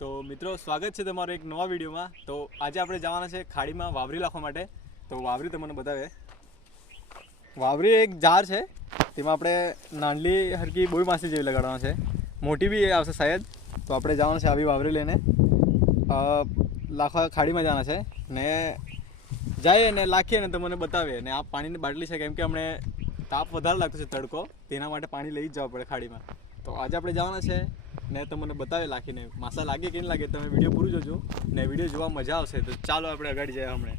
તો મિત્રો, સ્વાગત છે તમારો એક નવા વિડીયોમાં. તો આજે આપણે જવાના છે ખાડીમાં વાવરી લાખવા માટે. તો વાવરી તમને બતાવે. વાવરી એક ઝાડ છે. તેમાં આપણે નાનલી હરકી બોઈ માસી જેવી લગાડવાના છે. મોટી બી આવશે શાયદ. તો આપણે જવાનું છે આવી વાવરી લઈને. લાખવા ખાડીમાં જવાના છે. ને જઈએ ને લાખીએ ને તો મને બતાવે. ને આ પાણીની બાટલી છે, કેમ કે અમને તાપ વધારે લાગતો છે તડકો. તેના માટે પાણી લઈ જ જવા પડે ખાડીમાં. તો આજે આપણે જવાના છે ને તમને બતાવે લાખીને માસા લાગે કે નહીં લાગે, તમે વીડિયો પૂરું જોજો ને વીડિયો જોવા મજા આવશે. તો ચાલો આપણે આગળ જઈએ હમણાં.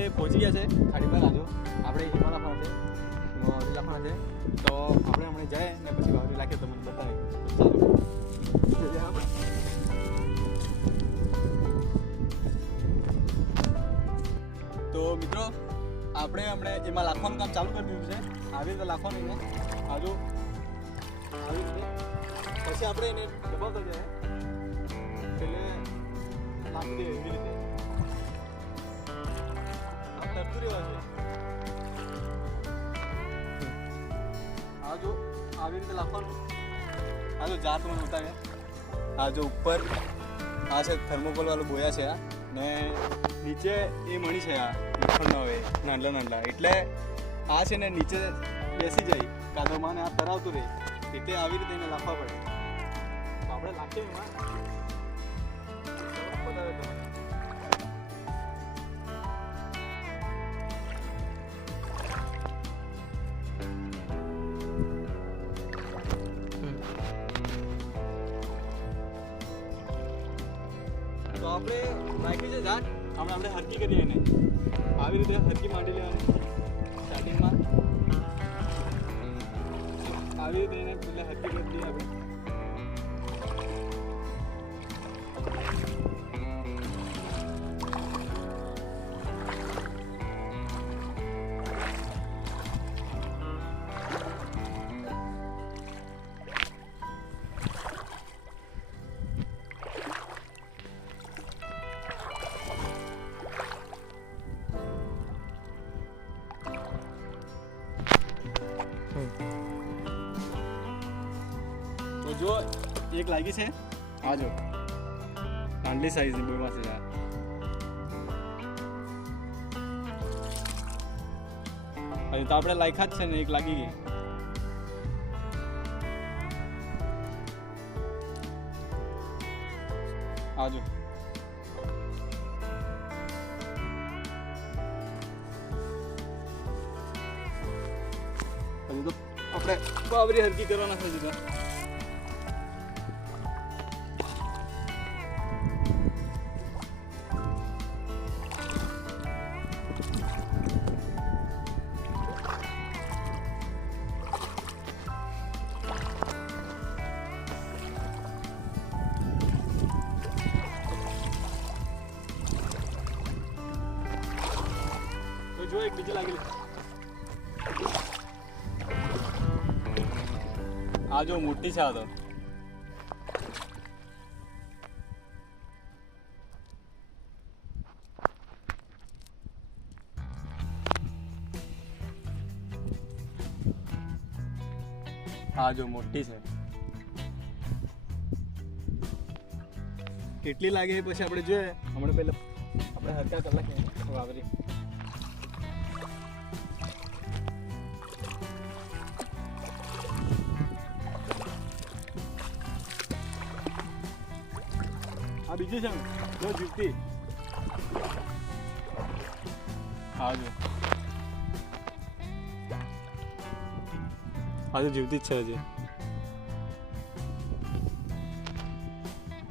આપણે પહોંચી ગયા છે ખાડી પર આજુ આપણે હિમા લાખવાના લીલા વાવરી છે તો આપણે હમણાં જાય ને પછી બાજુ લાગે તો મને બતાવે તો ચાલો તો મિત્રો, આપણે હમણે એમાં લાખવાનું કામ ચાલુ કરી દીધું છે. આવી રીતે લાખવાનું એને આજુ આવી રીતે. પછી આપણે એને દબાવતા જાય એટલે લાખી દે રીતે લાખવાનું આ જો જાત મને બતાવે આ જો ઉપર, આ છે થર્મોકોલ વાળું બોયા છે આ. ને નીચે એ મણી છે આ, લોખંડના હોય નાનલા નાનલા એટલે આ છે ને નીચે બેસી જાય, કાદવમાં ને આ તરાવતું રહે. એટલે આવી રીતે એને લાખવા પડે. તો આપણે લાખીએ એમાં. આપણે રાખી છે ઝાડ હમણાં આપણે હરકી કરીએ એને આવી રીતે હરકી માંડી લેવાની. સ્ટાર્ટિંગમાં આવી રીતે એને પેલા હરકી કરી દઈએ આપણે. જો, એક લાગી છે. આ જો. નાનલી સાઈઝની બોયમાં છે આ. હજી તો આપણે લાયખા જ છે ને, એક લાગી ગઈ. આજો હજી તો આપણે બાબરી હરકી કરવાના છે હજી આ જો મોટી છે આ તો. આ જો મોટી છે. કેટલી લાગે પછી આપણે જોઈએ. હમણાં પહેલા આપણે હરકા કલાક વાવરી બીજી છે ને જીવતી આવજો આજે જીવતી જ છે હજી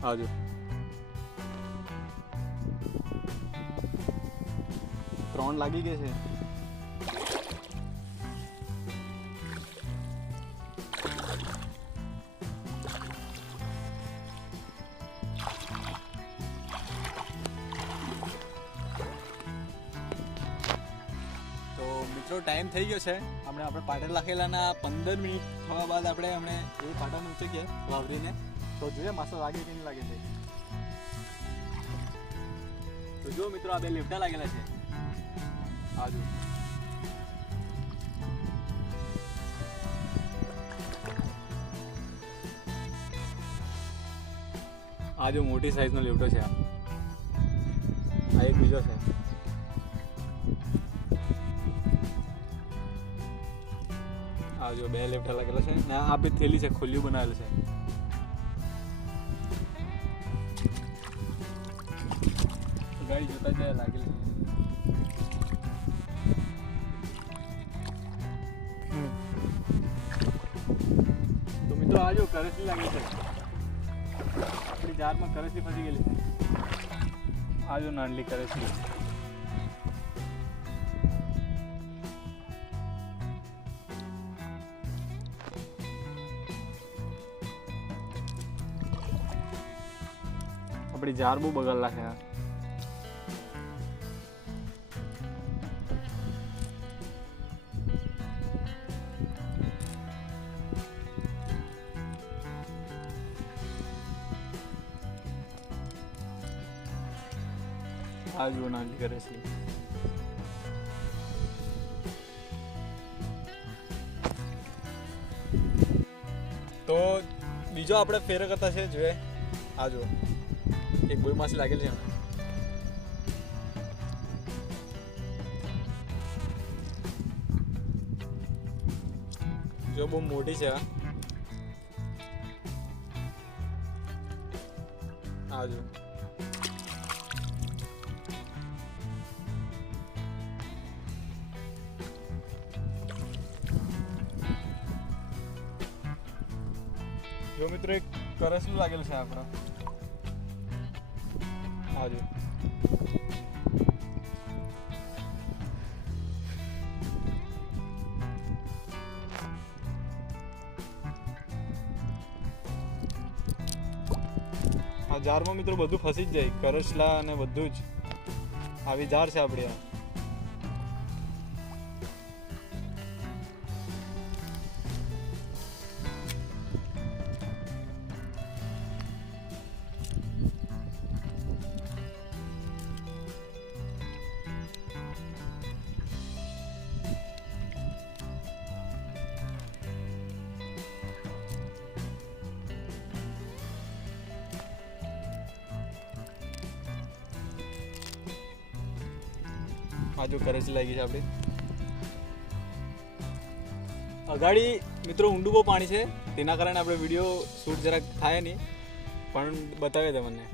આવજો ત્રણ લાગી ગઈ છે ટાઈમ થઈ ગયો છે. આપણે આપણે પાટણ લખેલાના પંદર મિનિટ થવા બાદ આપણે હમણે એ પાટણ ઉચકીએ વાવરીને તો જોઈએ માસો લાગે કે નહીં લાગે છે. તો જો મિત્રો, આ બે લીફટા લાગેલા છે. આજુ આ જો મોટી સાઈઝનો લીમડો છે. આ એક બીજો છે. આ જો બે લેફ્ટ લાગેલા છે ને આ બી થેલી છે, ખુલ્લી બનાવેલ છે. ગાડી જોતા જાય લાગેલી તો મિત્રો આ જો લાગી છે. આપણી જારમાં કરસલી ફસી ગયેલી છે. આ નાનલી કરસલી આપણી જાર બહુ બગડ નાખે યાર કરે છે. તો બીજો આપણે ફેર કરતા છે, જોઈએ. આ જુઓ એક બોઈ માસી લાગેલી છે? જો બહુ મોટી છે આ આ જો. જો મિત્રો, એક કરસલું લાગેલું છે આપણા. આ જારમાં મિત્રો બધું ફસી જ જાય. કરસલા અને બધું જ. આવી જાર છે આપણી આ. આ જો કરચલી લાગી છે આપણી. અગાડી મિત્રો ઊંડું બહુ પાણી છે, તેના કારણે આપણે વીડિયો શૂટ જરાક થાય નહીં, પણ બતાવે તમને.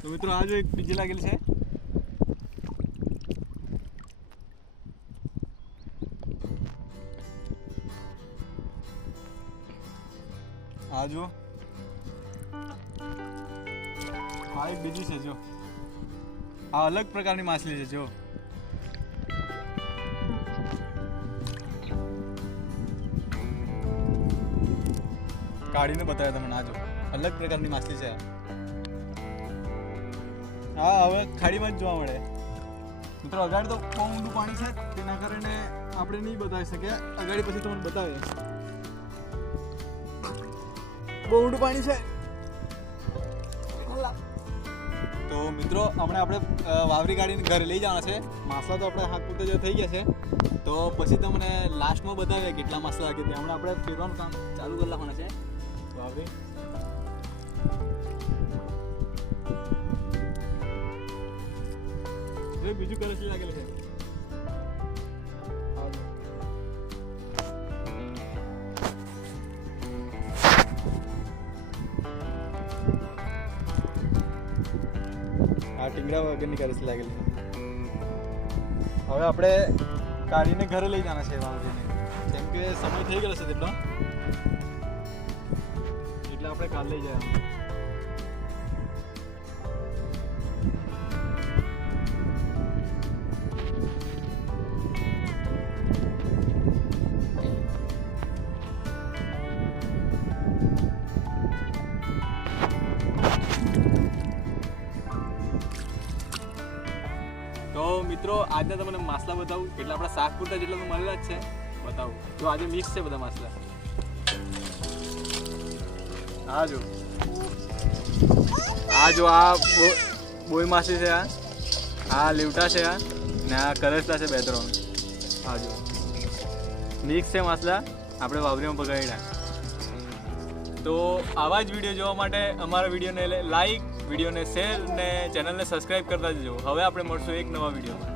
તો મિત્રો આજે એક બીજી લાગેલી છે. આ જુઓ એક બીજી છે, જો. આ અલગ પ્રકારની માછલી છે, જો. કાઢીને બતાવ્યા તમને, આ જો. અલગ પ્રકારની માછલી છે હા, હવે ખાડીમાં જ જોવા મળે. મિત્રો, અગાડી તો બહુ ઊંડું પાણી છે, તેના કારણે આપણે નહીં બતાવી શકીએ. અગાડી પછી તમને બતાવે બહુ ઊંડું પાણી છે. તો મિત્રો હમણાં આપણે વાવરી ગાડીને ઘરે લઈ જવાના છે. માસલા તો આપણે હાથ પૂરતે જે થઈ ગયા છે. તો પછી તમને લાસ્ટમાં બતાવીએ કેટલા માસલા લાગે તે હમણાં આપણે ફેરવાનું કામ ચાલુ કરી નાખવાના છે. વાવરી. બીજું બીજું છે લાગેલું છે? ટીંગડા વગરની કરસ લાગેલી હવે આપણે કાઢીને ઘરે લઈ જવાના છે વાવરીને કેમ કે સમય થઈ ગયો છે તેટલો એટલે આપણે કાલ લઈ જવાનું. મિત્રો, આજના તમને માસલા બતાવું, એટલે આપણા શાક પૂરતા જેટલા મળેલા જ છે. બતાવું. જો આજે મિક્સ છે બધા માસલા. હા જો. આ જો આ બોઈ માસી છે આ. આ લીવટા છે આ. ને આ કરસલા છે બે ત્રણ. હા જો. મિક્સ છે માસલા. આપણે વાવરીમાં પકડ્યા તો આવા જ વીડિયો જોવા માટે અમારા વિડીયોને લાઈક વિડીયોને શેર ને ચેનલને સબસ્ક્રાઇબ કરતા જજો. હવે આપણે મળશું એક નવા વિડીયોમાં.